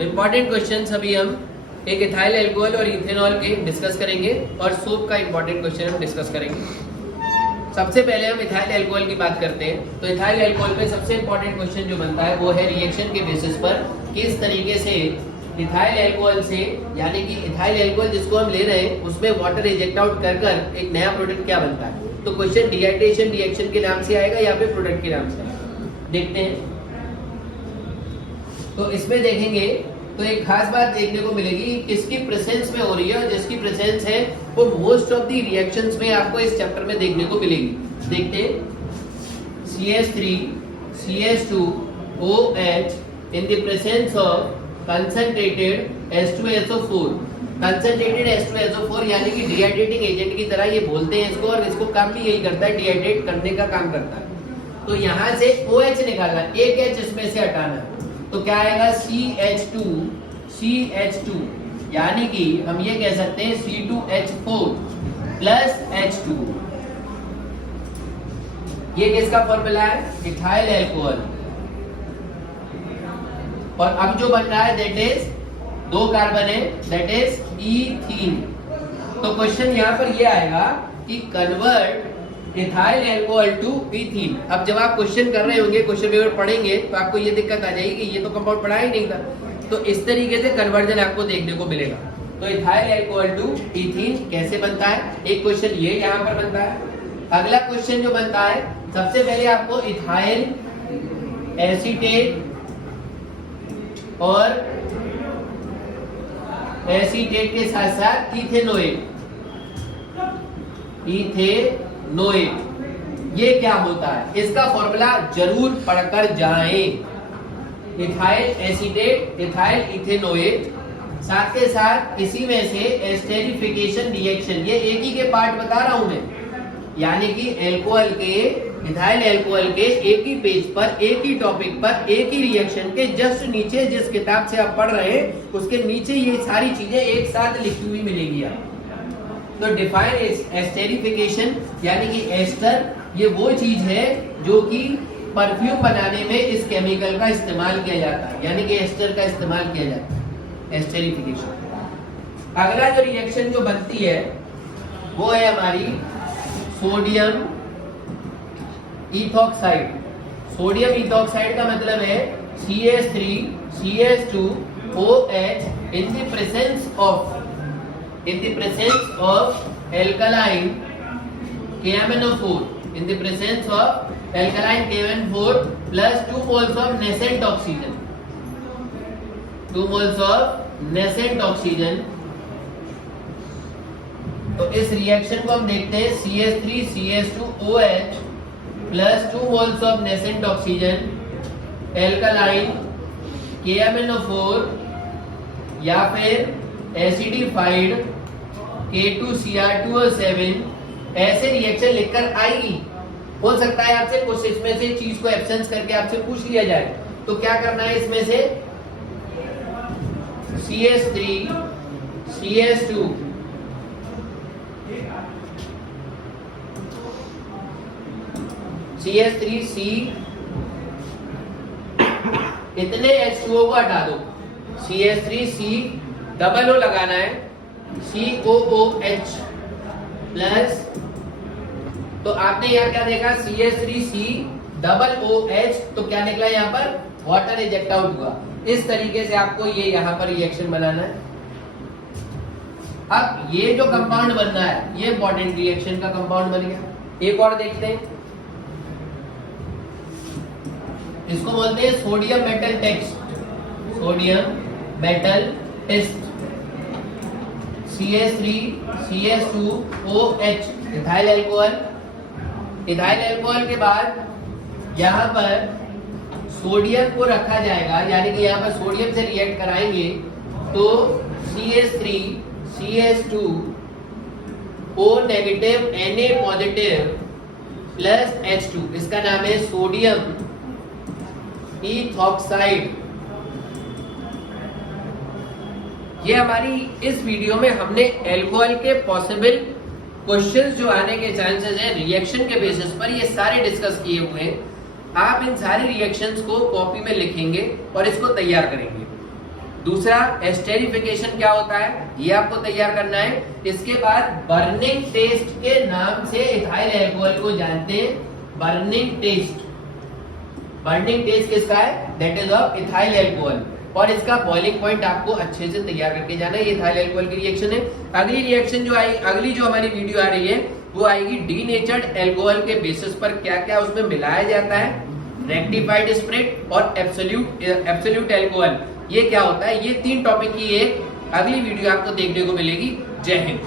तो important question अभी हम एक इथाइल एल्कोहल और इथेनॉल के डिस्कस करेंगे और सोप का इंपॉर्टेंट क्वेश्चन हम डिस्कस करेंगे। सबसे पहले हम इथाइल एल्कोहल की बात करते हैं। तो इथाइल एल्कोहल में सबसे इंपॉर्टेंट क्वेश्चन जो बनता है वो है रिएक्शन के बेसिस पर किस तरीके से इथाइल एल्कोहल से, यानी कि इथाइल एल्कोहल जिसको हम ले रहे हैं उसमें वाटर रिजेक्ट आउट कर कर एक नया प्रोडक्ट क्या बनता है। तो क्वेश्चन डिहाइड्रेशन रिएक्शन के नाम से आएगा या फिर प्रोडक्ट के नाम से आएगा, देखते हैं। तो इसमें देखेंगे तो एक खास बात देखने को मिलेगी किसकी प्रेजेंस में हो रही है, और जिसकी प्रेजेंस है वो मोस्ट ऑफ द रिएक्शंस में आपको इस चैप्टर में देखने को मिलेगी। देखते हैं CH3 CH2 OH in the presence of concentrated H2SO4। Concentrated H2SO4 यानी कि डिहाइड्रेटिंग एजेंट की तरह ये बोलते हैं इसको, और इसको काम भी यही करता है, डिहाइड्रेट करने का काम करता है। तो यहाँ से OH निकालना, एक H इसमें से हटाना है, तो क्या आएगा CH2 यानी कि हम ये कह सकते हैं C2H4 प्लस H2। ये किसका फॉर्मूला है, इथाइल एल्कोहल। और अब जो बन रहा है दैट इज 2 कार्बन है, दैट इज ईथीन। तो क्वेश्चन यहाँ पर ये आएगा कि convert ethyl alcohol to ethene. अब जब आप क्वेश्चन कर रहे होंगे, क्वेश्चन पेपर पढ़ेंगे तो आपको ये दिक्कत आ जाएगी कि ये तो कंपाउंड पढ़ा ही नहीं था। तो इस तरीके से कन्वर्जन आपको देखने को मिलेगा। तो इथाइल एल्कोहल टू ईथीन कैसे बनता है, एक क्वेश्चन ये यहाँ पर बनता है। अगला क्वेश्चन जो बनता है, सबसे पहले आपको इथाइल एसीटेट और एसीटेट के साथ साथ इथेनोएट ये क्या होता है, इसका फॉर्मूला जरूर पढ़कर जाएं। इथाइल एसीटेट, इथाइल इथेनोएट, साथ के साथ इसी में से एस्टेरिफिकेशन रिएक्शन, ये एक ही के पार्ट बता रहा हूं मैं, यानी कि एल्कोहल के, इथाइल एल्कोहल के एक ही पेज पर, एक ही टॉपिक पर, एक ही रिएक्शन के जस्ट नीचे जिस किताब से आप पढ़ रहे हैं उसके नीचे ये सारी चीजें एक साथ लिखी हुई मिलेगी आपको। तो डिफाइन एस्टेरिफिकेशन यानी कि एस्टर, ये वो चीज है जो कि परफ्यूम बनाने में इस केमिकल का इस्तेमाल किया जाता है, यानी कि एस्टर का इस्तेमाल किया जाता है, एस्टेरिफिकेशन। अगला जो रिएक्शन जो बनती है वो है हमारी सोडियम इथॉक्साइड। सोडियम इथॉक्साइड का मतलब है CH3 CH2 OH in the presence of alkaline KMnO4, in the presence of alkaline KMnO4 plus 2 moles of nascent oxygen, 2 moles of nascent oxygen। तो इस रिएक्शन को हम देखते हैं CH3 CH2 OH plus 2 moles of nascent oxygen, alkaline KMnO4 या फिर acidified K2Cr2O7, ऐसे reaction लिखकर आएगी। हो सकता है आपसे कुछ इसमें से चीज को एब्सेंस करके आपसे पूछ लिया जाए, तो क्या करना है, इसमें से CH3 CH2 CH3C इतने H2O को हटा दो, CH3C डबल O लगाना है, COOH प्लस, तो आपने यहाँ क्या देखा CH3C डबल OH, तो क्या निकला यहाँ पर, वाटर रिजेक्ट आउट हुआ। इस तरीके से आपको ये यहाँ पर रिएक्शन बनाना है। अब ये जो कंपाउंड बनना है ये इंपॉर्टेंट रिएक्शन का कंपाउंड बन गया। एक और देखते हैं, इसको बोलते हैं sodium metal test, sodium metal test. CH3 CH2 OH ethyl alcohol. Ethyl alcohol के बाद यहाँ पर सोडियम को रखा जाएगा, यानी कि यहाँ पर सोडियम से रिएक्ट कराएंगे तो CH3 CH2 O negative Na positive plus H2, इसका नाम है सोडियम इथॉक्साइड। ये हमारी इस वीडियो में हमने एल्कोहल के पॉसिबल क्वेश्चंस जो आने के चांसेस हैं रिएक्शन के बेसिस पर ये सारे डिस्कस किए हुए हैं। आप इन सारे रिएक्शंस को कॉपी में लिखेंगे और इसको तैयार करेंगे। दूसरा एस्टेरिफिकेशन क्या होता है ये आपको तैयार करना है। इसके बाद बर्निंग टेस्ट के नाम से इथाइल अल्कोहल को जानते हैं। बर्निंग टेस्ट किसका है? That is of ethyl alcohol. और इसका बॉइलिंग पॉइंट आपको अच्छे से तैयार करके जाना है। ये इथाइल अल्कोहल की रिएक्शन है। अगली रिएक्शन जो आई, अगली जो हमारी वीडियो आ रही है वो आएगी डीनेचर्ड अल्कोहल के बेसिस पर क्या क्या उसमें मिलाया जाता है, रेक्टिफाइड स्प्रिट और एब्सोल्यूट अल्कोहल ये क्या होता है। ये 3 टॉपिक की एक अगली वीडियो आपको देखने को मिलेगी। जय हिंद।